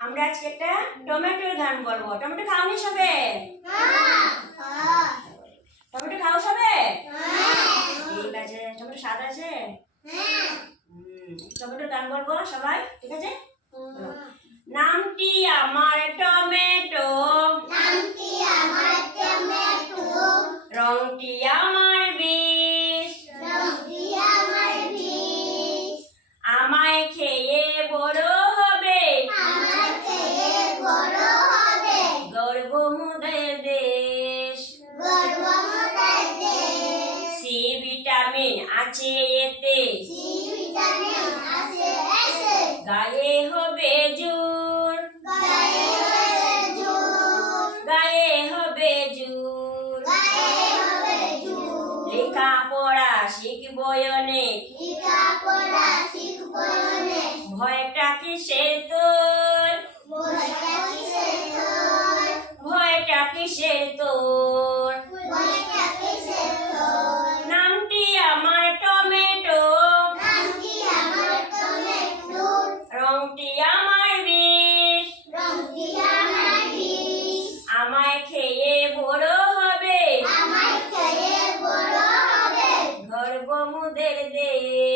আমরা আজকে একটা টমেটোর গান বলবো। টমেটো খাওনি সবে? টমেটো খাও সবে? ঠিক আছে। টমেটো স্বাদ আছে? টমেটোর গান বলবো সবাই, ঠিক আছে? নামটি আমার টমেটো, নামটি আমার টমেটো, রংটি আমার বিষ, রংটি আমার বিষ, আমায় খেয়ে বড় হবে, আমায় খেয়ে বড় হবে, গর্ব মোদের দেশ। গর্ব মোদের দেশ। সি ভিটামিন আছে এতে, সি ভিটামিন আছে এতে, গায়ে হবে জোর, গায়ে হবে জোর, গায়ে হবে জোর। গায়ে হবে জোর। লেখাপড়া শিখব অনেক, লেখাপড়া শিখব অনেক, ভয়টা কিসের তোর, ভয়টা কিসের তোর, ভয়টা কিসের তোর। ভয়টা কিসের তোর। নামটি আমার টমেটো, নামটি আমার টমেটো, রংটি আমার বিষ, রংটি আমার বিষ, আমায় খেয়ে বড় হবে, আমায় খেয়ে বড় হবে, গর্ব মোদের দেশ।